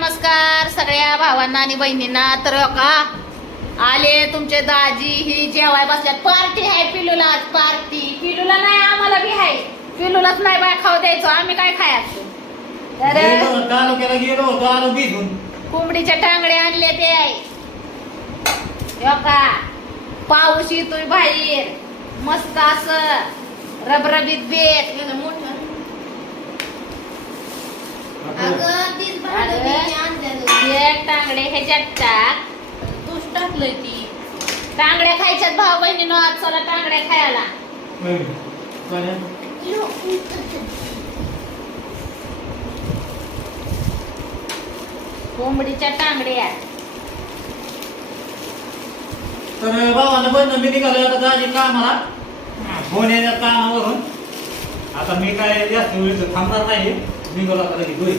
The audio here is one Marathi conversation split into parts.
नमस्कार सगळ्या भावांना आणि बहिणींना. तर का आले तुमचे दाजी ही जेवाय बसल्यात. पार्टी आहे पिलूला आज पार्टी पिलूला नाही आम्हाला बी आहे. पिलूलाच नाही बाय खाऊ द्यायचो. आम्ही काय खायचो? तर गेलो, तालुक्याला गेलो होतो आलो भिजून. कोंबडीचे टांगडे आणले ते आहे हो का पाऊस येतोय बाहेर. मस्त असं रबरबीत बेत. अगं तीच भांडं अगं. मी आणलेलं. हे टांगडे ह्याच्यात टाक. तूच टाकलंय ती. टांगड्या खायच्यात भाऊ बहिणीनो आज चला टांगड्या खायला. कोंबडीच्या टांगड्या. तर बाबांना बंद मी निघालो आता दाजी कामाला. फोन येण्यात कामावरून. आता मी काय जास्त वेळ थांबणार नाही. निघालो आता लगेच घरी.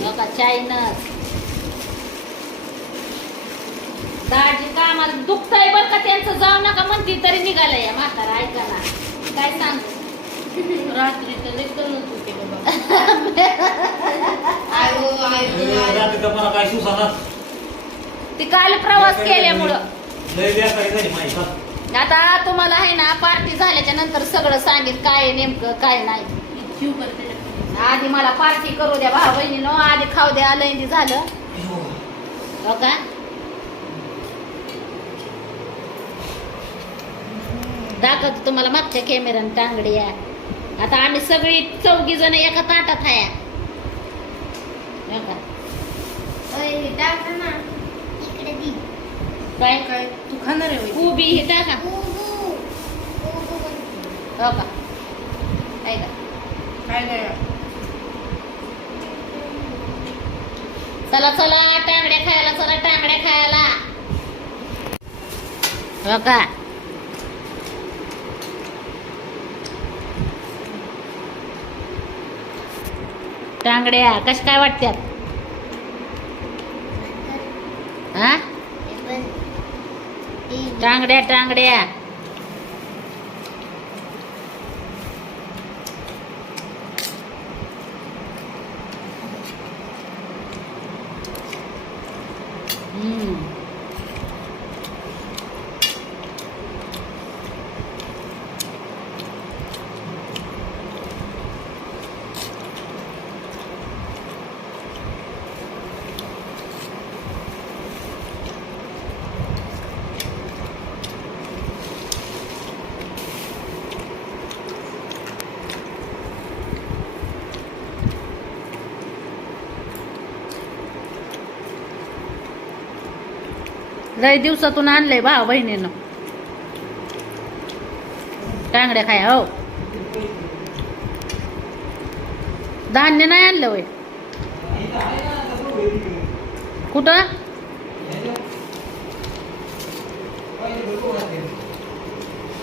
दाजी कामाला दुखतंय बर का त्यांचं जाऊ नका म्हणती तरी निघालं या म्हातारा ऐका ना. काय सांग? रात्री तर लई करत होते बाबा. आयो आयो ए, आयो. रात्री तर मला काय सुसाना ती काल प्रवास केल्यामुळं. लय. आता तुम्हाला आहे ना पार्टी झाल्याच्यानंतर सगळं सांगेल काय आहे नेमकं काय नाही. जीव करते त्याच्यामध्ये. आधी मला पार्टी करू द्या भाऊ बहिणीनो आधी खाऊ द्या लैंदी झालं. हो का? दाखवतो तुम्हाला मागच्या कॅमेऱ्यानं टांगडी आहे आता आम्ही सगळी चौघी जण एका ताटात आहे. का? अय, टाक ना. इकडे दी. काय? काय? तू खाणार आहे? उभी हे टाका. हो का? काय काय चला चला टांगड्या खायला चला टांगड्या खायला. हो का टांगड्या कश काय वाटत्यात? हा? टांगड्या टांगड्या. हम्म. लय दिवसातून आणलंय बा बहिणीनं टांगड्या खाया हो. धान्य नाही आणलं वय कुठं?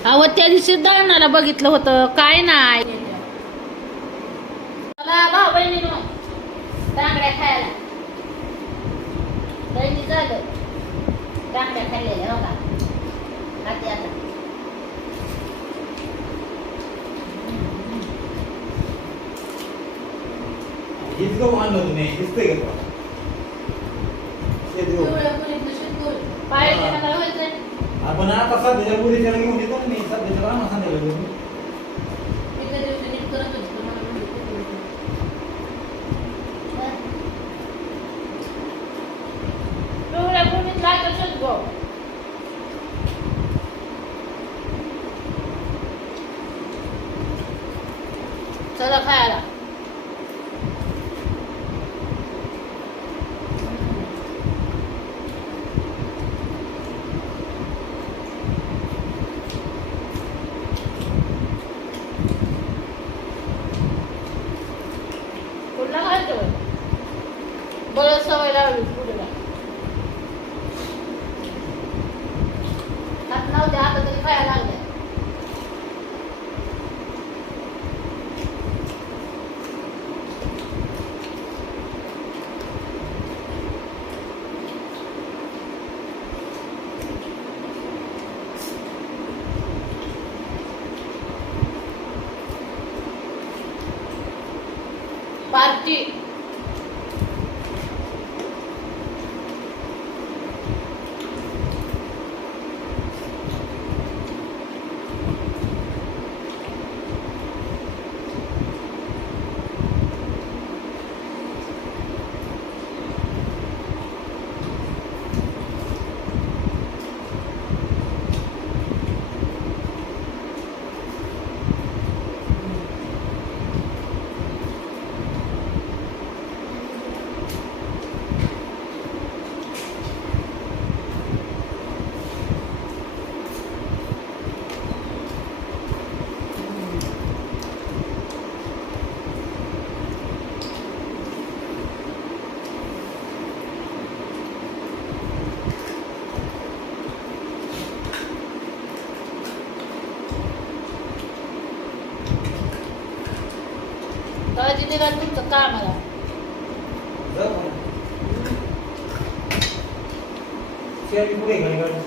अहो त्या दिवशी दळणाला बघितलं होतं. काय नाही. चला भाऊ टांगड्या खायला दैनी झालं खाल्लेल्या हो का खाते आता हेच गहू आणलं तुम्ही का व्हायचंय आपण आता सध्याच्या मुलीच्या घेऊन येतो ना मी सध्याच्या रामा सांगायला गेलो. एका दिवशी नीट करत होती, पण मला म्हणली खूप उलटी. पिवळ्या भूमीत जायचं असेल गो चला खायला कुठला खायचं बरं सवय लावली पुढे हात नव्हते आता तरी खायला लागले पार्टी निघा तुमचं कामाला जाऊ. का? शेळी पुढे घाल गाडी.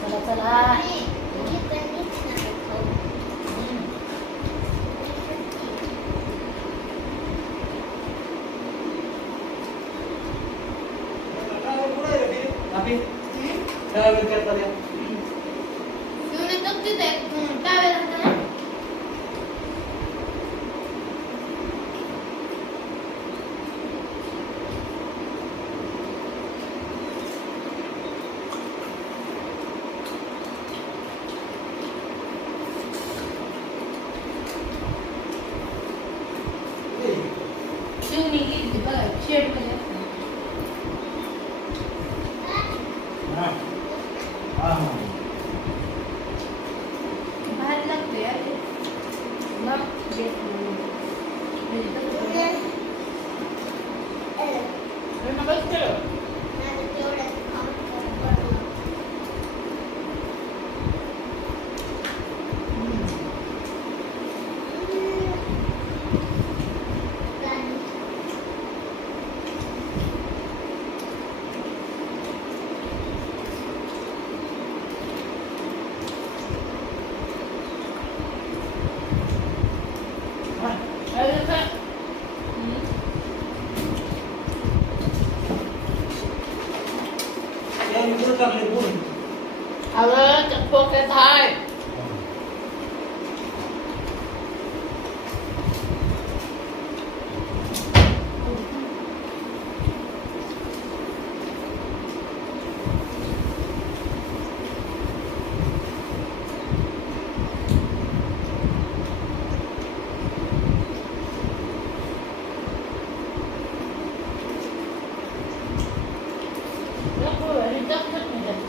चला चला काय पुढे आहे रे? आपी? काय वेळ करता रे? शिवणी गेली बघा शेडमध्ये हा. हा, हा. भारी लागते यार ते. मग बेट म्हणजे तसं- रणा बस केलं. हा. अरे काय? शेळी पुढे टाकली, पुढे. अगं त्या पोक्यात हाय नको, आणि जास्त नाही जात.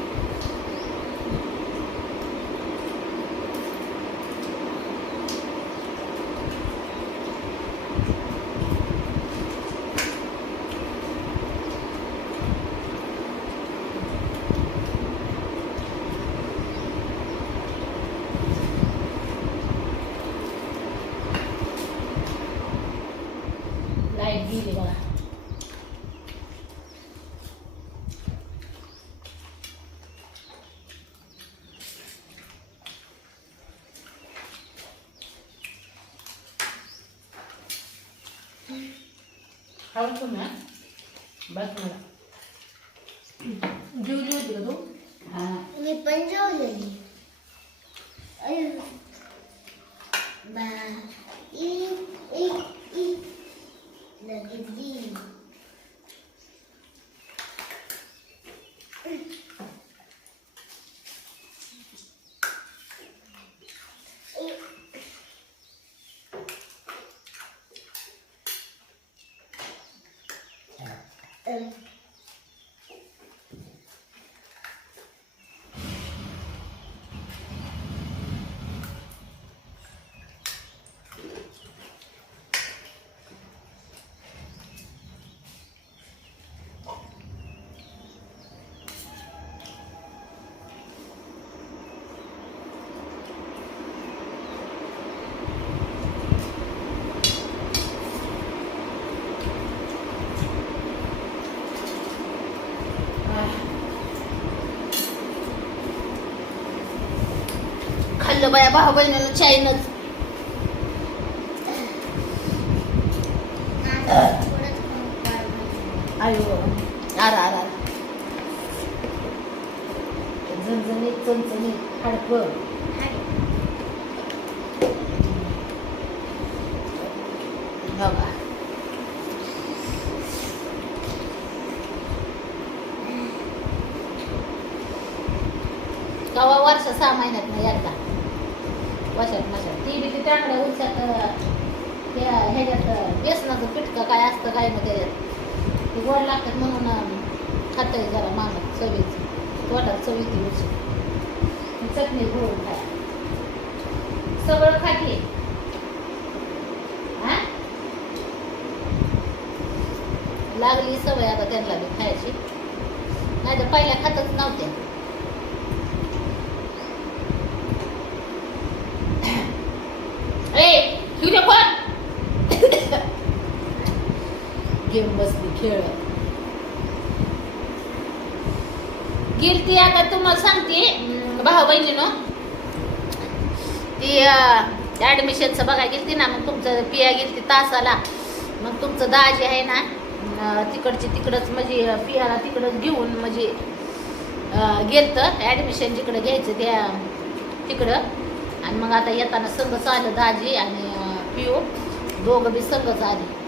लाइट गेली बघा खाऊ तुम्ही बस मला. जेवली होती का तू? हा. मी पण जेवलेली. el खाल्लं बाया भाऊ बहिणीनं चायनच. आयो आरा आरा झणझणीत चणचणीत हाडकं हाय. बघा कवा वर्ष सहा महिन्यात नाही एकदा मशात मशात ती बी ती त्याकडे उलसात ह्याच्यात बेसनाचं पिटकं काय असतं काय मग त्याच्यात. ते गोड लागतात म्हणून खातं जरा मागत चवीचं. वाटत चवी ती उलशी चटणी गोळून खाय. सगळं खाते. हा? लागली सवय आता त्यांना बी खायची. नाही तर पहिल्या खातच नव्हत्या ए घेऊ दे पण गेम बसली खेळ गेलती आता तुम्हाला सांगते अं, भाऊ बहिणीनं ती ॲडमिशनचं बघा गेलती ना मग तुमचं पिया गेलती तासाला. मग तुमचं दाजी आहे ना तिकडची तिकडंच म्हणजे पियाला तिकडंच घेऊन म्हणजे गेलं गेलतं. ॲडमिशन जिकडं घ्यायचं त्या तिकडं. आणि मग आता येताना संघच आलं दाजी आणि पिओ दोघं बी संघच आले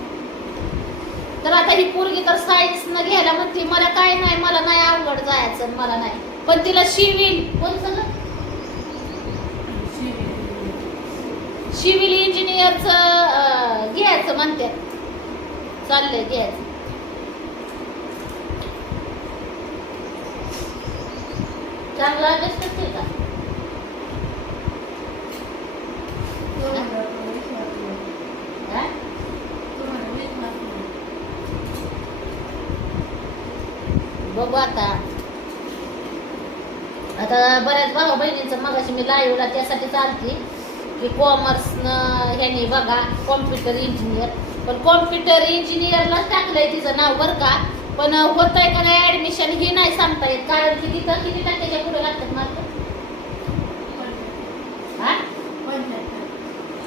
तर आता ही पोरगी तर सायन्स न घ्यायला म्हणते मला काय नाही मला नाही अवघड जायचं मला नाही. पण तिला शिवील कोण सगळं सिव्हिल इंजिनियरचं घ्यायचं म्हणते. चाललंय घ्यायचं. चांगला अभ्यास करते का? बघू आता. आता बऱ्याच भाऊ बहिणींचं मगाशी मी लाईव्हला त्यासाठी चालते. म्हणजे की कॉमर्सनं ह्याने बघा कॉम्प्युटर इंजिनियर पण कॉम्प्युटर इंजिनियरलाच टाकलंय तिचं नाव बरं का? पण होत आहे का नाही ऍडमिशन हे नाही सांगता येत. कारण की तिथं किती टक्क्याच्या पुढे लागतात मार्क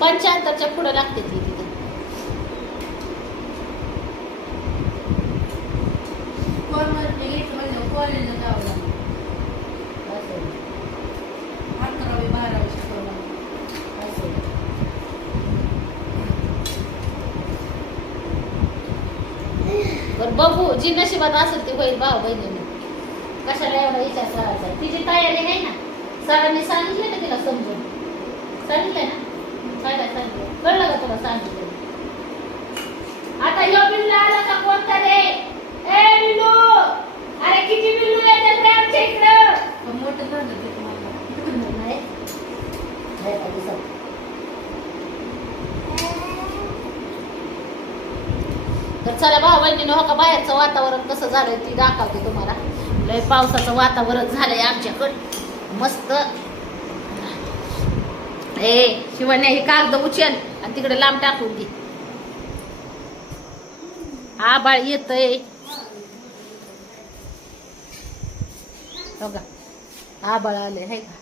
पंच्याहत्तरच्या पुढे लागते ती तिथं. कॉलेजला जावं लागतं असं, अकरावी बारावी शिकवलं असं. बरं बघू जी नशिबात असेल ती होईल भाऊ बहिणी. कशाला एवढा विचार करायचा? तिची तयारी नाही ना? सरांनी सांगितलं ना तिला समजून. सांगितलं ना? काय काय सांगितलं? कळलं का तुला सांगितलं? आता यो बिल्लू आला का कोणता रे? ए बिल्लू! अरे किती बिल्लू येते रे आमच्या पण मोठं झालं ते तुम्हाला नाही नाही का दिसत तर चला भाऊ बहिणीनं हो का बाहेरचं वातावरण कसं झालंय ती दाखवते तुम्हाला. लय पावसाचं वातावरण झालंय आमच्याकडं. मस्त. ए शिवण्या हे कागद उचल आणि तिकडे लांब टाकून दे आबाळ येतय. बघा हो आबाळ आले हे का?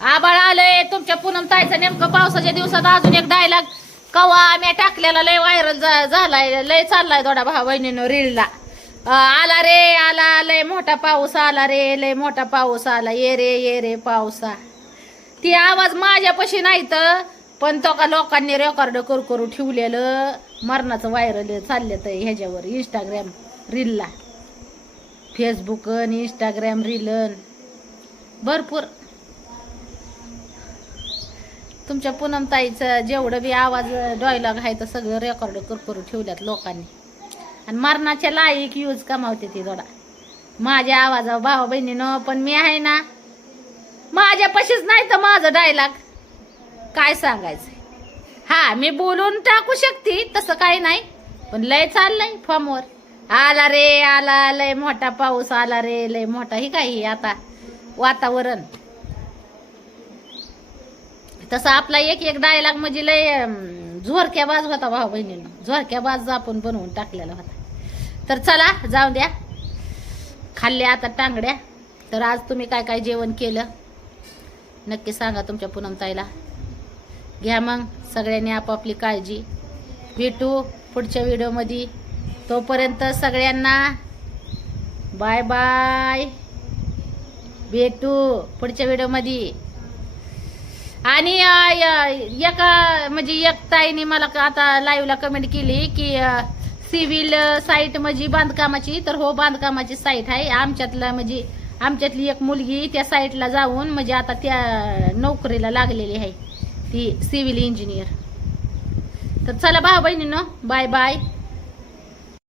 आबाळ आलंय. तुमच्या पूनम ताईचा नेमकं पावसाच्या दिवसात अजून एक डायलॉग कवा आम्ही टाकलेला लय व्हायरल झालाय लय चाललाय थोडा भाऊ बहिणीनं रीलला. आला रे आला लय मोठा पाऊस आला रे लय मोठा पाऊस आला. ये रे ये रे पावसा. ती आवाज माझ्यापाशी नाही तर पण तो का लोकांनी रेकॉर्ड करू करू ठेवलेलं. मरणाचं व्हायरल चाललं तर ह्याच्यावर इंस्टाग्राम रीलला फेसबुक इंस्टाग्राम रीलन भरपूर. तुमच्या पूनम ताईचं जेवढं बी आवाज डॉयलॉग आहे तर सगळं रेकॉर्ड कर करून ठेवल्यात लोकांनी. आणि मरणाच्या लायक यूज कमावते ती थोडा माझ्या आवाजावर भावा बहिणीनं पण मी आहे ना माझ्यापाशीच नाही तर माझं डायलॉग काय सांगायचं हा मी बोलून टाकू शकते तसं काही नाही पण लय चाललंय फॉर्मवर आला रे आला लय मोठा पाऊस आला रे लय मोठा ही काही आता वातावरण. तसं आपला एक एक डायलॉग म्हणजे लय अं, झोरक्या बाज होता भाऊ बहिणीनं. झोरक्या बाज आपण बनवून टाकलेला होता. तर चला जाऊ द्या. खाल्ल्या आता टांगड्या. तर आज तुम्ही काय काय जेवण केलं? नक्की सांगा तुमच्या पूनम ताईला. घ्या मग सगळ्यांनी आपापली काळजी. भेटू पुढच्या व्हिडिओमध्ये. तोपर्यंत सगळ्यांना बाय बाय. भेटू पुढच्या व्हिडिओमध्ये. आणि य- एका म्हणजे एक ताईने मला का- आता लाईव्हला कमेंट केली की सिव्हिल साईट म्हणजे बांधकामाची तर हो बांधकामाची साईट आहे. आमच्यातला म्हणजे आमच्यातली एक मुलगी त्या साईटला जाऊन म्हणजे आता त्या नोकरीला लागलेली आहे. ती सिव्हिल इंजिनियर तर चला भाऊ बहिणीनं बाय बाय